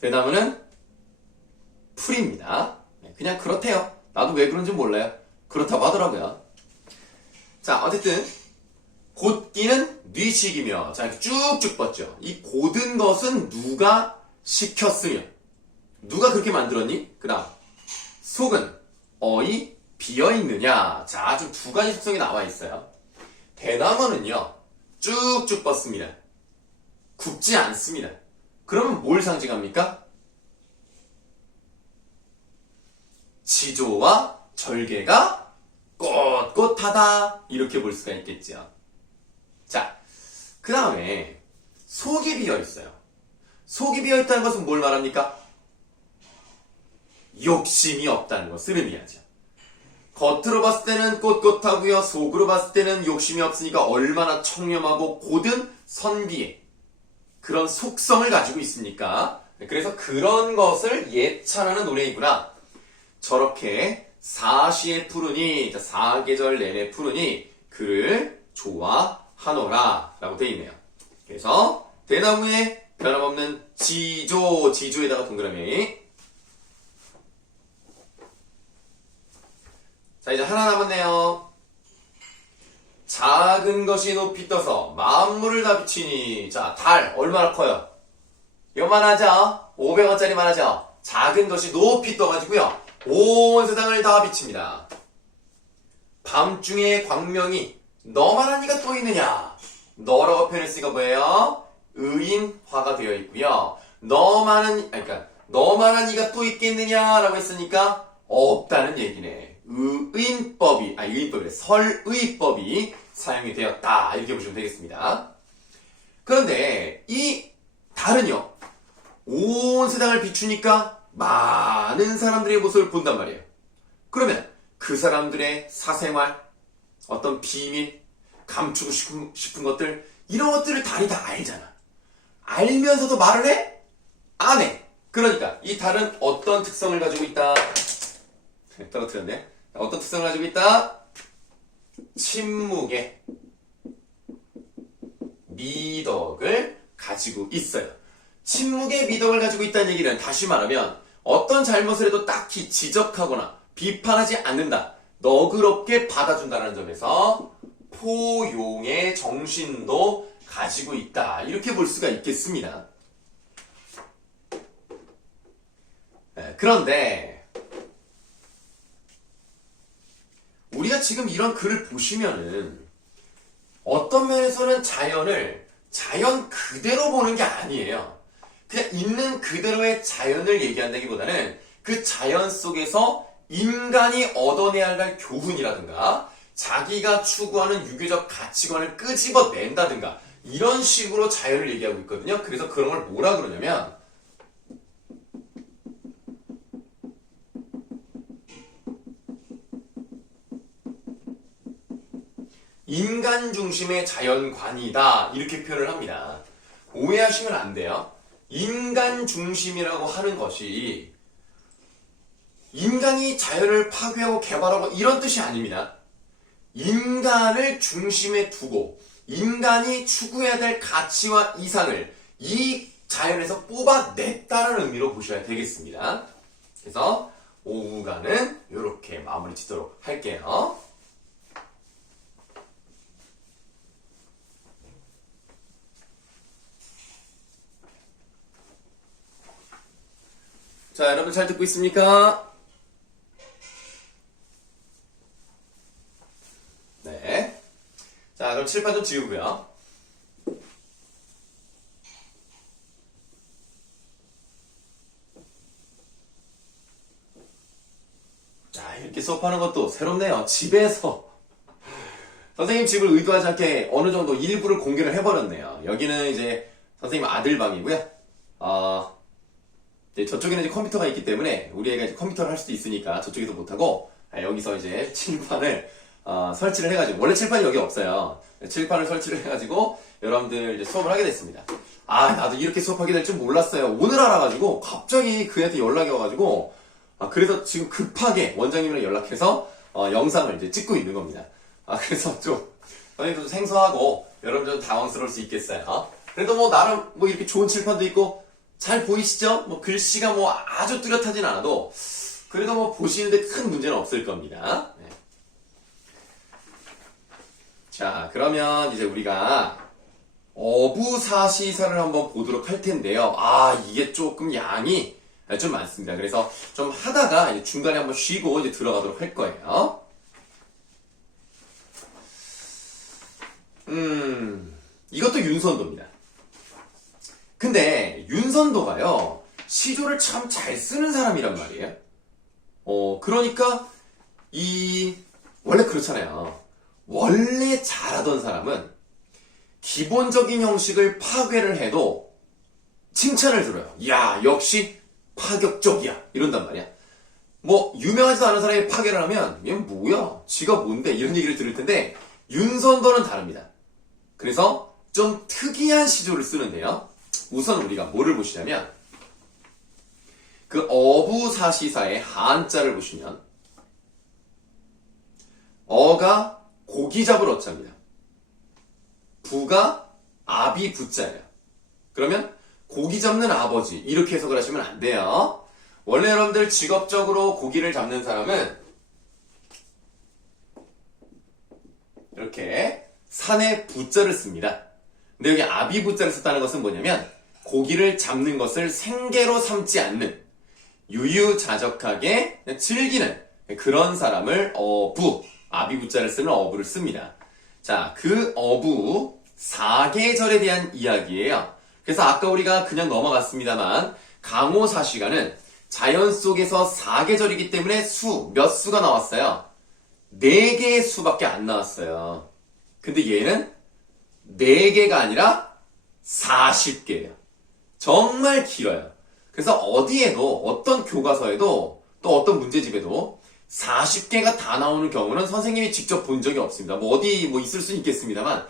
대나무는 풀입니다. 그냥 그렇대요. 나도 왜 그런지 몰라요. 그렇다고 하더라고요. 자, 어쨌든 곧기는 뉘식이며 자, 쭉쭉 뻗죠. 이 곧은 것은 누가 시켰으며 누가 그렇게 만들었니? 그 다음 속은 어이 비어있느냐. 자, 좀 두 가지 속성이 나와 있어요. 대나무는요 쭉쭉 뻗습니다. 굽지 않습니다. 그러면 뭘 상징합니까? 지조와 절개가 꼿꼿하다 이렇게 볼 수가 있겠죠. 자, 그 다음에 속이 비어있어요. 속이 비어있다는 것은 뭘 말합니까? 욕심이 없다는 것을 의미하죠. 겉으로 봤을 때는 꼿꼿하고요. 속으로 봤을 때는 욕심이 없으니까 얼마나 청렴하고 고든 선비의 그런 속성을 가지고 있습니까? 그래서 그런 것을 예찬하는 노래이구나. 저렇게 사시에 푸르니, 사계절 내내 푸르니 그를 좋아하노라 라고 되어 있네요. 그래서 대나무의 변함없는 지조에다가 동그라미. 자, 이제 하나 남았네요. 작은 것이 높이 떠서 만물을 다 비치니. 자, 달 얼마나 커요? 요만하죠? 500원짜리만 하죠? 작은 것이 높이 떠가지고요, 온 세상을 다 비칩니다. 밤중에 광명이 너만한 이가 또 있느냐? 너라고 표현했으니까 뭐예요? 의인화가 되어 있고요. 너만한 이가 또 있겠느냐라고 했으니까 없다는 얘기네. 설의법이 사용이 되었다. 이렇게 보시면 되겠습니다. 그런데 이 달은요, 온 세상을 비추니까 많은 사람들의 모습을 본단 말이에요. 그러면 그 사람들의 사생활, 어떤 비밀, 감추고 싶은 것들, 이런 것들을 달이 다 알잖아. 알면서도 말을 해? 안 해. 그러니까 이 달은 어떤 특성을 가지고 있다? 떨어뜨렸네. 어떤 특성을 가지고 있다? 침묵의 미덕을 가지고 있어요. 침묵의 미덕을 가지고 있다는 얘기는 다시 말하면 어떤 잘못을 해도 딱히 지적하거나 비판하지 않는다. 너그럽게 받아준다는 점에서 포용의 정신도 가지고 있다. 이렇게 볼 수가 있겠습니다. 그런데 우리가 지금 이런 글을 보시면은 어떤 면에서는 자연을 자연 그대로 보는 게 아니에요. 그냥 있는 그대로의 자연을 얘기한다기보다는 그 자연 속에서 인간이 얻어내야 할 교훈이라든가 자기가 추구하는 유교적 가치관을 끄집어낸다든가 이런 식으로 자연을 얘기하고 있거든요. 그래서 그런 걸 뭐라 그러냐면 인간 중심의 자연관이다. 이렇게 표현을 합니다. 오해하시면 안 돼요. 인간 중심이라고 하는 것이 인간이 자연을 파괴하고 개발하고 이런 뜻이 아닙니다. 인간을 중심에 두고 인간이 추구해야 될 가치와 이상을 이 자연에서 뽑아냈다는 의미로 보셔야 되겠습니다. 그래서 오후가는 이렇게 마무리 짓도록 할게요. 자, 여러분 잘 듣고 있습니까? 네. 자, 그럼 칠판 좀 지우고요. 자, 이렇게 수업하는 것도 새롭네요. 집에서. 선생님 집을 의도하지 않게 어느 정도 일부를 공개를 해버렸네요. 여기는 이제 선생님 아들 방이고요. 저쪽에는 이제 컴퓨터가 있기 때문에 우리 애가 이제 컴퓨터를 할 수도 있으니까 저쪽에도 못하고 여기서 이제 칠판을 설치를 해가지고, 원래 칠판이 여기 없어요. 칠판을 설치를 해가지고 여러분들 이제 수업을 하게 됐습니다. 나도 이렇게 수업하게 될 줄 몰랐어요. 오늘 알아가지고 갑자기 그 애한테 연락이 와가지고 그래서 지금 급하게 원장님이랑 연락해서 영상을 이제 찍고 있는 겁니다. 그래서 좀 선생님도 좀 생소하고 여러분들 좀 당황스러울 수 있겠어요. 그래도 뭐 나름 뭐 이렇게 좋은 칠판도 있고 잘 보이시죠? 뭐 글씨가 뭐 아주 뚜렷하진 않아도 그래도 뭐 보시는데 큰 문제는 없을 겁니다. 네. 자, 그러면 이제 우리가 어부사시사를 한번 보도록 할 텐데요. 이게 조금 양이 좀 많습니다. 그래서 좀 하다가 이제 중간에 한번 쉬고 이제 들어가도록 할 거예요. 이것도 윤선도입니다. 근데 윤선도가요, 시조를 참 잘 쓰는 사람이란 말이에요. 그러니까 원래 그렇잖아요. 원래 잘하던 사람은 기본적인 형식을 파괴를 해도 칭찬을 들어요. 야, 역시 파격적이야. 이런단 말이야. 뭐 유명하지도 않은 사람이 파괴를 하면 얘 뭐야? 지가 뭔데? 이런 얘기를 들을 텐데 윤선도는 다릅니다. 그래서 좀 특이한 시조를 쓰는데요. 우선 우리가 뭐를 보시냐면 그 어부사시사의 한자를 보시면 어가 고기 잡을 어자입니다. 부가 아비 부자예요. 그러면 고기 잡는 아버지 이렇게 해석을 하시면 안 돼요. 원래 여러분들 직업적으로 고기를 잡는 사람은 이렇게 산에 부자를 씁니다. 근데 여기 아비 부자를 썼다는 것은 뭐냐면 고기를 잡는 것을 생계로 삼지 않는 유유자적하게 즐기는 그런 사람을 어부, 아비 부자를 쓰는 어부를 씁니다. 자, 그 어부 사계절에 대한 이야기예요. 그래서 아까 우리가 그냥 넘어갔습니다만 강호사시가는 자연 속에서 사계절이기 때문에 몇 수가 나왔어요? 4개의 수밖에 안 나왔어요. 근데 얘는 4개가 아니라 40개예요. 정말 길어요. 그래서 어디에도 어떤 교과서에도 또 어떤 문제집에도 40개가 다 나오는 경우는 선생님이 직접 본 적이 없습니다. 뭐 어디 있을 수는 있겠습니다만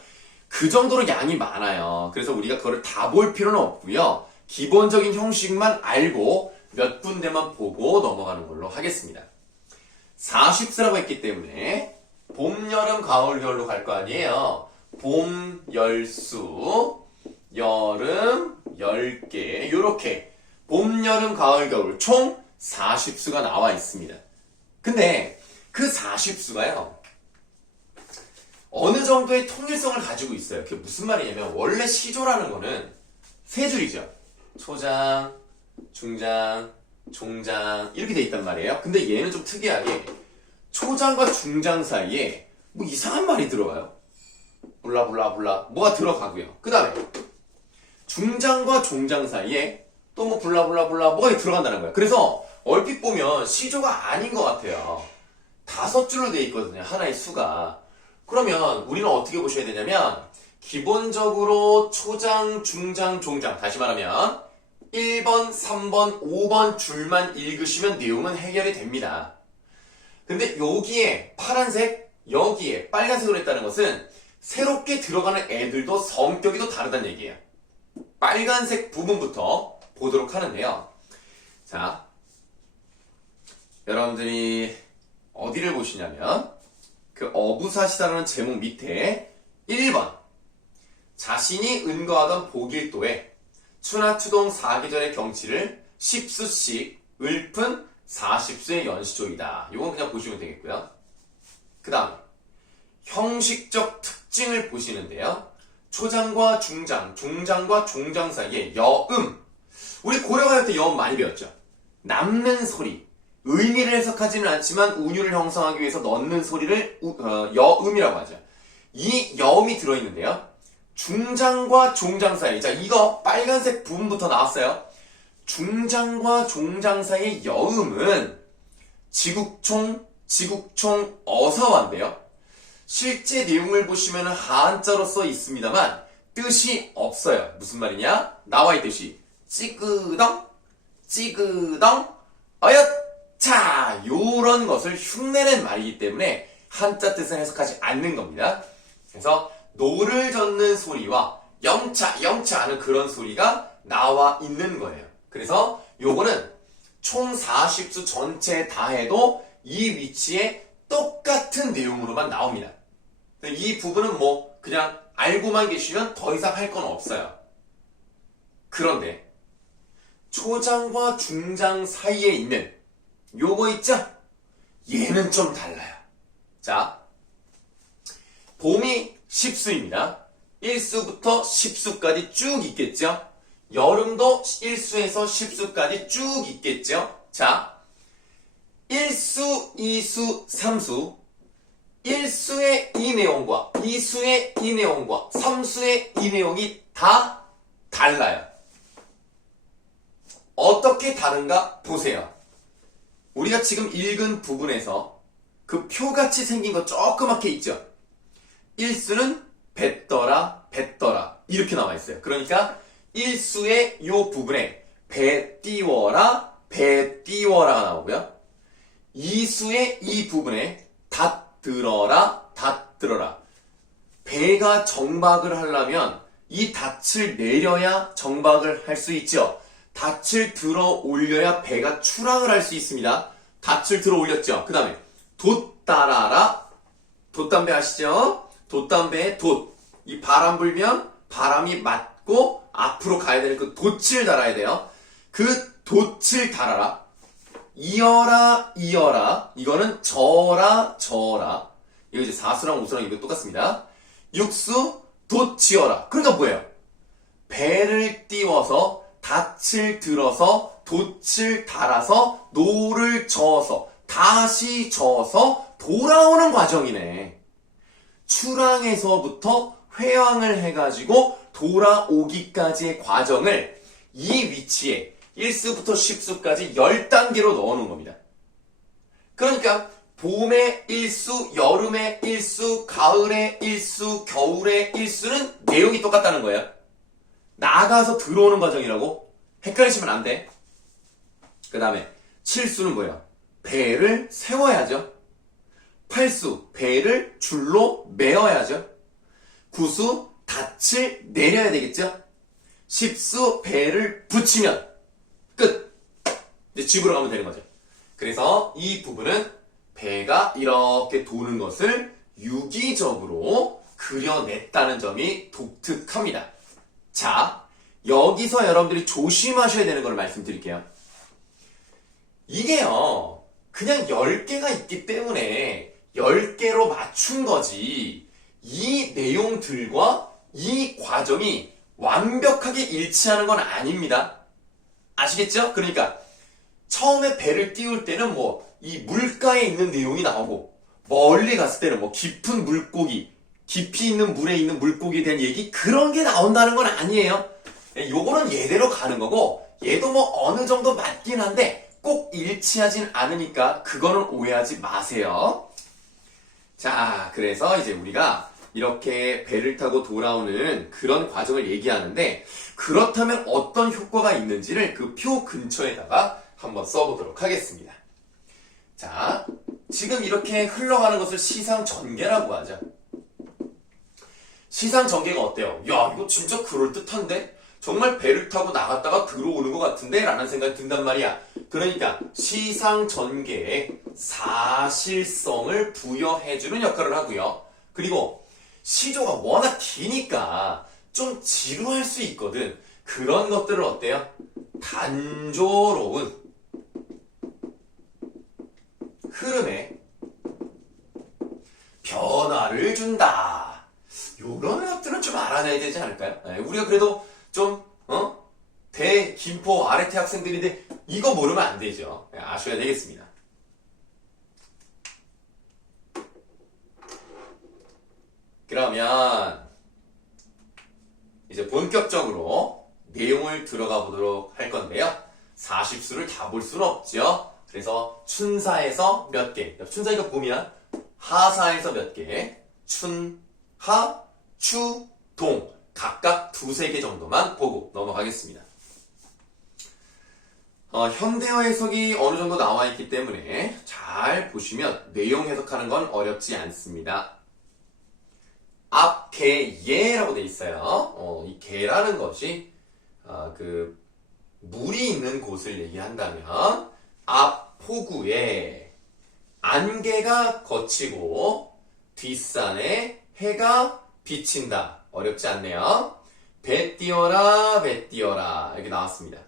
그 정도로 양이 많아요. 그래서 우리가 그거를 다 볼 필요는 없고요. 기본적인 형식만 알고 몇 군데만 보고 넘어가는 걸로 하겠습니다. 40수라고 했기 때문에 봄, 여름, 가을, 겨울로 갈 거 아니에요. 봄, 열수, 여름, 10개 요렇게 봄, 여름, 가을, 겨울 총 40수가 나와 있습니다. 근데 그 40수가요. 어느 정도의 통일성을 가지고 있어요. 그게 무슨 말이냐면 원래 시조라는 거는 3줄이죠. 초장, 중장, 종장 이렇게 돼 있단 말이에요. 근데 얘는 좀 특이하게 초장과 중장 사이에 뭐 이상한 말이 들어가요. 블라블라블라 뭐가 들어가고요. 그 다음에 중장과 종장 사이에 또 뭐 블라블라블라 뭐가 들어간다는 거예요. 그래서 얼핏 보면 시조가 아닌 것 같아요. 5줄로 돼 있거든요. 하나의 수가. 그러면 우리는 어떻게 보셔야 되냐면 기본적으로 초장, 중장, 종장 다시 말하면 1번, 3번, 5번 줄만 읽으시면 내용은 해결이 됩니다. 근데 여기에 파란색, 여기에 빨간색으로 했다는 것은 새롭게 들어가는 애들도 성격이 또 다르다는 얘기예요. 빨간색 부분부터 보도록 하는데요. 자, 여러분들이 어디를 보시냐면 그 어부사시다라는 제목 밑에 1번 자신이 은거하던 보길도에 추나추동 4계절의 경치를 10수씩 읊은 40수의 연시조이다. 이건 그냥 보시면 되겠고요. 그 다음 형식적 특징을 보시는데요. 초장과 중장, 중장과 종장 사이에 여음. 우리 고려가요 때 여음 많이 배웠죠. 남는 소리. 의미를 해석하지는 않지만 운율을 형성하기 위해서 넣는 소리를 여음이라고 하죠. 이 여음이 들어있는데요. 중장과 종장 사이. 자, 이거 빨간색 부분부터 나왔어요. 중장과 종장 사이의 여음은 지국총, 어사화인데요. 실제 내용을 보시면 한자로 써 있습니다만 뜻이 없어요. 무슨 말이냐? 나와 있듯이 찌그덩, 어엿차 요런 것을 흉내낸 말이기 때문에 한자 뜻을 해석하지 않는 겁니다. 그래서 노를 젓는 소리와 영차 하는 그런 소리가 나와 있는 거예요. 그래서 요거는 총 40수 전체 다 해도 이 위치에 똑같은 내용으로만 나옵니다. 이 부분은 뭐 그냥 알고만 계시면 더 이상 할 건 없어요. 그런데 초장과 중장 사이에 있는 요거 있죠? 얘는 좀 달라요. 자, 봄이 10수입니다. 1수부터 10수까지 쭉 있겠죠? 여름도 1수에서 10수까지 쭉 있겠죠? 자, 1수, 2수, 3수 1수의 이 내용과 2수의 이 내용과 3수의 이 내용이 다 달라요. 어떻게 다른가 보세요. 우리가 지금 읽은 부분에서 그 표같이 생긴 거 조그맣게 있죠? 1수는 뱉더라 이렇게 나와 있어요. 그러니까 1수의 요 부분에 배 띄워라가 나오고요. 2수의 이 부분에 닷들어라 배가 정박을 하려면 이 닷을 내려야 정박을 할 수 있죠. 닻을 들어 올려야 배가 출항을 할 수 있습니다. 닻을 들어 올렸죠. 그 다음에 돛달아라. 돛담배 아시죠? 돛담배의 돛. 이 바람 불면 바람이 맞고 앞으로 가야 되는 그 돛을 달아야 돼요. 그 돛을 달아라. 이어라 이어라. 이거는 저라 저라. 이거 이제 사수랑 우수랑 이거 똑같습니다. 육수 돛지어라. 그러니까 뭐예요? 배를 띄워서 닻을 들어서 돛을 달아서 노를 저어서 다시 저어서 돌아오는 과정이네. 출항에서부터 회항을 해가지고 돌아오기까지의 과정을 이 위치에 1수부터 10수까지 10단계로 넣어놓은 겁니다. 그러니까 봄의 1수, 여름의 1수, 가을의 1수, 겨울의 1수는 내용이 똑같다는 거예요. 나가서 들어오는 과정이라고 헷갈리시면 안 돼. 그 다음에 7수는 뭐예요? 배를 세워야죠. 8수 배를 줄로 메어야죠. 9수 닻을 내려야 되겠죠. 10수 배를 붙이면 끝. 이제 집으로 가면 되는 거죠. 그래서 이 부분은 배가 이렇게 도는 것을 유기적으로 그려냈다는 점이 독특합니다. 자, 여기서 여러분들이 조심하셔야 되는 걸 말씀드릴게요. 이게요, 그냥 10개가 있기 때문에 10개로 맞춘 거지, 이 내용들과 이 과정이 완벽하게 일치하는 건 아닙니다. 아시겠죠? 그러니까 처음에 배를 띄울 때는 이 물가에 있는 내용이 나오고, 멀리 갔을 때는 깊은 물고기, 깊이 있는 물에 있는 물고기에 대한 얘기, 그런 게 나온다는 건 아니에요. 요거는 얘대로 가는 거고, 얘도 어느 정도 맞긴 한데 꼭 일치하진 않으니까 그거는 오해하지 마세요. 자, 그래서 이제 우리가 이렇게 배를 타고 돌아오는 그런 과정을 얘기하는데, 그렇다면 어떤 효과가 있는지를 그 표 근처에다가 한번 써보도록 하겠습니다. 자, 지금 이렇게 흘러가는 것을 시상전개라고 하죠. 시상전개가 어때요? 야, 이거 진짜 그럴듯한데? 정말 배를 타고 나갔다가 들어오는 것 같은데? 라는 생각이 든단 말이야. 그러니까 시상전개에 사실성을 부여해주는 역할을 하고요. 그리고 시조가 워낙 기니까 좀 지루할 수 있거든. 그런 것들을 어때요? 단조로운 흐름에 변화를 준다. 요런 것들은 좀 알아내야 되지 않을까요? 우리가 그래도 좀 대김포 아래태 학생들인데 이거 모르면 안 되죠. 아셔야 되겠습니다. 그러면 이제 본격적으로 내용을 들어가 보도록 할 건데요. 40수를 다 볼 수는 없죠. 그래서 춘사에서 몇 개, 춘사니까 봄이야. 하사에서 몇 개, 춘, 하, 추, 동 각각 두세 개 정도만 보고 넘어가겠습니다. 현대어 해석이 어느 정도 나와 있기 때문에 잘 보시면 내용 해석하는 건 어렵지 않습니다. 앞, 개, 예라고 돼 있어요. 이 개라는 것이 그 물이 있는 곳을 얘기한다면 앞 포구에 안개가 걷히고 뒷산에 해가 비친다. 어렵지 않네요. 배 띄어라 배 띄어라 이렇게 나왔습니다.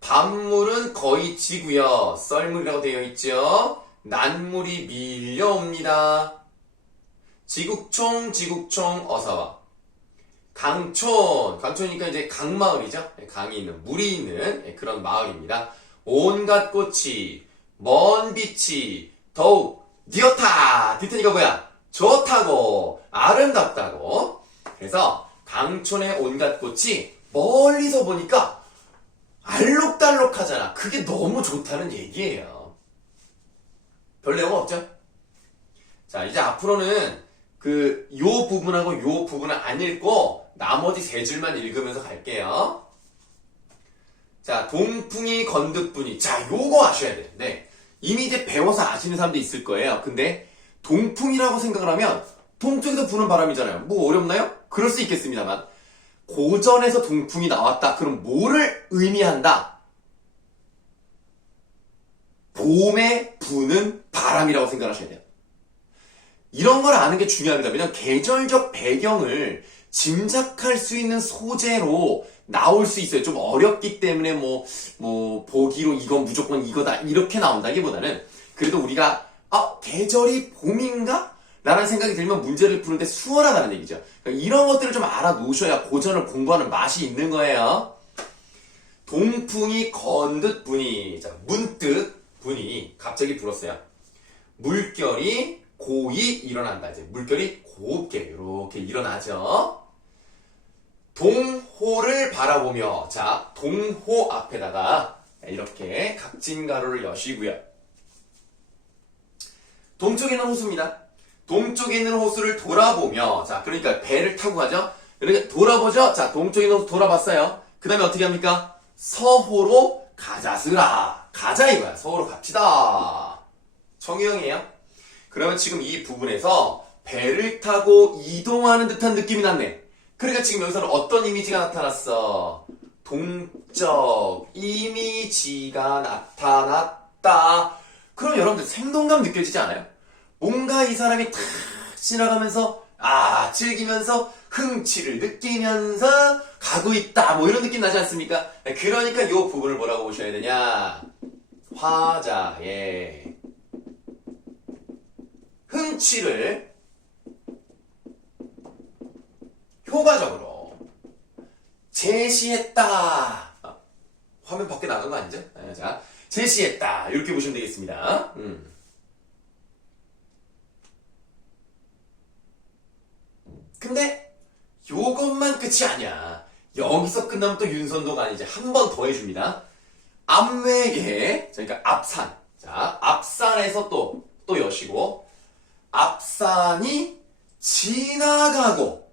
밤물은 거의 지고요. 썰물이라고 되어 있죠. 난물이 밀려옵니다. 지국총 지국총 어서와. 강촌이니까 이제 강마을이죠. 강이 있는 물이 있는 그런 마을입니다. 온갖 꽃이 먼 빛이 더욱 뉘었다. 뒤트니까 뭐야? 좋다고 아름답다고. 그래서 강촌의 온갖 꽃이 멀리서 보니까 알록달록하잖아. 그게 너무 좋다는 얘기예요. 별 내용 없죠? 자, 이제 앞으로는 요 부분하고 요 부분은 안 읽고 나머지 세 줄만 읽으면서 갈게요. 자, 동풍이 건득분이. 자, 요거 아셔야 돼. 네. 이미 이제 배워서 아시는 사람도 있을 거예요. 근데 동풍이라고 생각을 하면 동쪽에서 부는 바람이잖아요. 뭐 어렵나요? 그럴 수 있겠습니다만 고전에서 동풍이 나왔다. 그럼 뭐를 의미한다? 봄에 부는 바람이라고 생각하셔야 돼요. 이런 걸 아는 게 중요합니다. 왜냐하면 계절적 배경을 짐작할 수 있는 소재로 나올 수 있어요. 좀 어렵기 때문에 보기로 이건 무조건 이거다 이렇게 나온다기보다는 그래도 우리가 계절이 봄인가? 라는 생각이 들면 문제를 푸는데 수월하다는 얘기죠. 그러니까 이런 것들을 좀 알아놓으셔야 고전을 공부하는 맛이 있는 거예요. 동풍이 건듯 부니, 자, 문득 부니 갑자기 불었어요. 물결이 고이 일어난다. 이제 물결이 곱게 이렇게 일어나죠. 동호를 바라보며, 자, 동호 앞에다가 이렇게 각진 가로를 여시고요. 동쪽에 있는 호수입니다. 동쪽에 있는 호수를 돌아보며, 자, 그러니까 배를 타고 가죠. 그러니까 돌아보죠. 자, 동쪽에 있는 호수 돌아봤어요. 그 다음에 어떻게 합니까? 서호로 가자스라. 가자 이거야. 서호로 갑시다. 청유형이에요. 그러면 지금 이 부분에서 배를 타고 이동하는 듯한 느낌이 났네. 그러니까 지금 여기서는 어떤 이미지가 나타났어? 동적 이미지가 나타났다. 그럼 여러분들 생동감 느껴지지 않아요? 뭔가 이 사람이 탁 지나가면서 즐기면서 흥취를 느끼면서 가고 있다. 뭐 이런 느낌 나지 않습니까? 그러니까 이 부분을 뭐라고 보셔야 되냐? 화자의 흥취를 효과적으로 제시했다. 화면 밖에 나간 거 아니죠? 자, 제시했다. 이렇게 보시면 되겠습니다. 근데 요것만 끝이 아니야. 여기서 끝나면 또 윤선도가 아니지. 한 번 더 해줍니다. 앞외계, 그러니까 앞산. 자, 앞산에서 또 여시고, 앞산이 지나가고,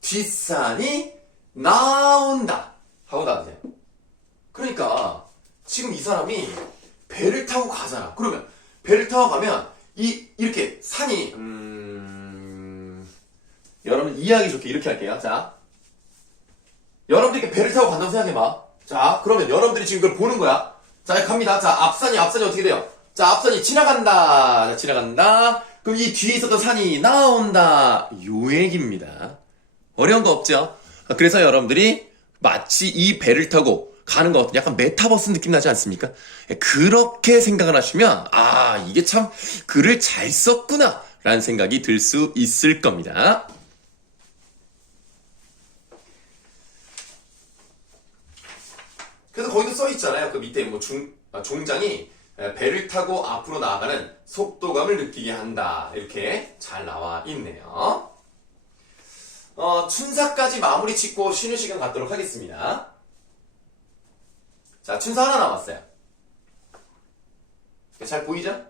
뒷산이 나온다. 하고 나오세요. 그러니까, 지금 이 사람이 배를 타고 가잖아. 그러면, 배를 타고 가면, 이렇게 산이, 여러분 이해하기 좋게 이렇게 할게요. 자, 여러분들이 이렇게 배를 타고 간다고 생각해봐. 자, 그러면 여러분들이 지금 이걸 보는 거야. 자, 갑니다. 자, 앞산이 어떻게 돼요? 자, 앞산이 지나간다. 자, 지나간다. 그럼 이 뒤에 있었던 산이 나온다. 요 얘기입니다. 어려운 거 없죠? 그래서 여러분들이 마치 이 배를 타고 가는 것 같은 약간 메타버스 느낌 나지 않습니까? 그렇게 생각을 하시면 이게 참 글을 잘 썼구나 라는 생각이 들 수 있을 겁니다. 그래서 거기도 써 있잖아요. 그 밑에 종장이 배를 타고 앞으로 나아가는 속도감을 느끼게 한다. 이렇게 잘 나와 있네요. 춘사까지 마무리 짓고 쉬는 시간 갖도록 하겠습니다. 자, 춘사 하나 남았어요. 잘 보이죠?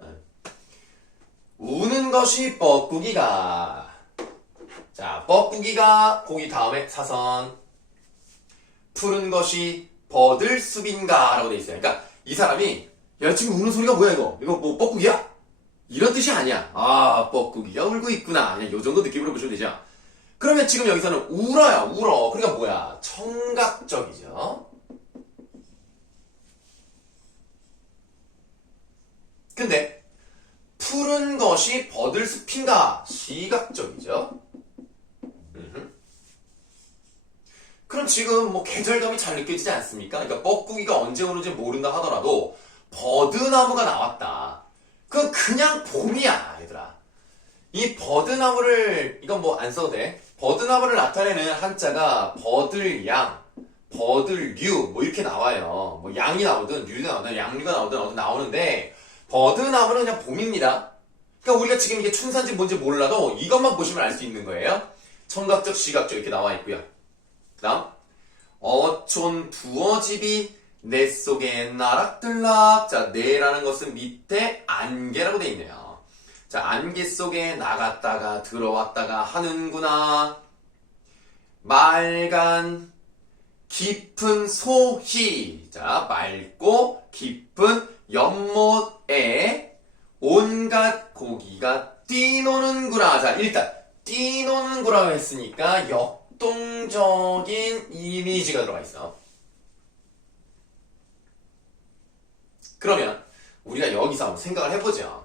우는 것이 뻐꾸기가. 자, 뻐꾸기가 거기 다음에 사선. 푸른 것이 버들숲인가 라고 돼 있어요. 그러니까 이 사람이 야 지금 우는 소리가 뭐야 이거 뭐 뻐꾸기야? 이런 뜻이 아니야. 뻐꾸기가 울고 있구나. 그냥 요 정도 느낌으로 보시면 되죠. 그러면 지금 여기서는 울어. 그러니까 뭐야? 청각적이죠. 근데 푸른 것이 버들숲인가? 시각적이죠. 그럼 지금 계절감이 잘 느껴지지 않습니까? 그러니까 뻐꾸기가 언제 오는지 모른다 하더라도 버드나무가 나왔다. 그건 그냥 봄이야, 얘들아. 이 버드나무를 이건 안 써도 돼. 버드나무를 나타내는 한자가 버들양, 버들류 이렇게 나와요. 양이 나오든 류가 나오든 양류가 나오든 어디 나오는데 버드나무는 그냥 봄입니다. 그러니까 우리가 지금 이게 춘산지 뭔지 몰라도 이것만 보시면 알 수 있는 거예요. 청각적, 시각적 이렇게 나와 있고요. 그 다음 어촌 두어집이 내 속에 나락들락. 자, 내라는 것은 밑에 안개라고 돼 있네요. 자, 안개 속에 나갔다가 들어왔다가 하는구나. 맑은 깊은 소희. 자, 맑고 깊은 연못에 온갖 고기가 뛰노는구나. 자, 일단 뛰노는구라고 했으니까 역동적인 이미지가 들어가 있어. 그러면 우리가 여기서 한번 생각을 해보자.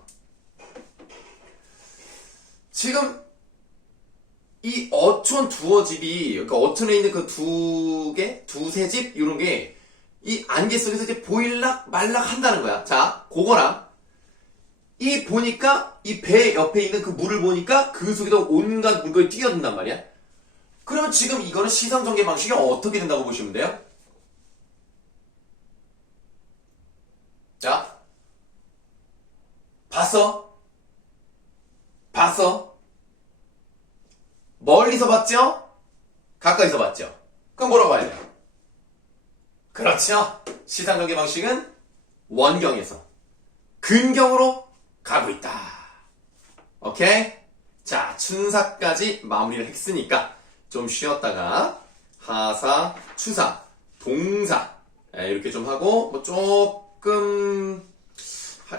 지금 이 어촌 두어집이, 그러니까 어촌에 있는 그 두 개, 두세 집 이런 게 이 안개 속에서 이제 보일락 말락 한다는 거야. 자, 그거랑 이 보니까 이 배 옆에 있는 그 물을 보니까 그 속에다 온갖 물건이 뛰어든단 말이야. 그러면 지금 이거는 시선 전개 방식이 어떻게 된다고 보시면 돼요? 자, 봤어? 봤어? 멀리서 봤죠? 가까이서 봤죠? 그럼 뭐라고 봐야 돼요? 그렇죠. 시선 전개 방식은 원경에서 근경으로 가고 있다. 오케이? 자, 춘사까지 마무리를 했으니까 좀 쉬었다가 하사, 추사, 동사 이렇게 좀 하고 뭐 조금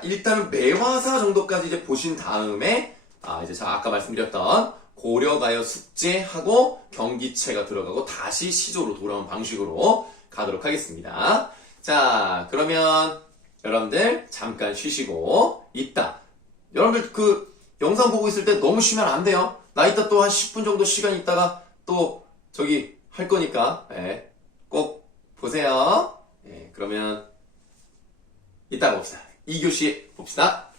일단은 매화사 정도까지 이제 보신 다음에 이제 아까 말씀드렸던 고려가요 숙제하고 경기체가 들어가고 다시 시조로 돌아온 방식으로 가도록 하겠습니다. 자, 그러면 여러분들 잠깐 쉬시고 이따 여러분들 그 영상 보고 있을 때 너무 쉬면 안 돼요. 나 이따 또 한 10분 정도 시간 있다가 또 저기 할 거니까 꼭 보세요. 그러면 이따 봅시다. 2교시 봅시다.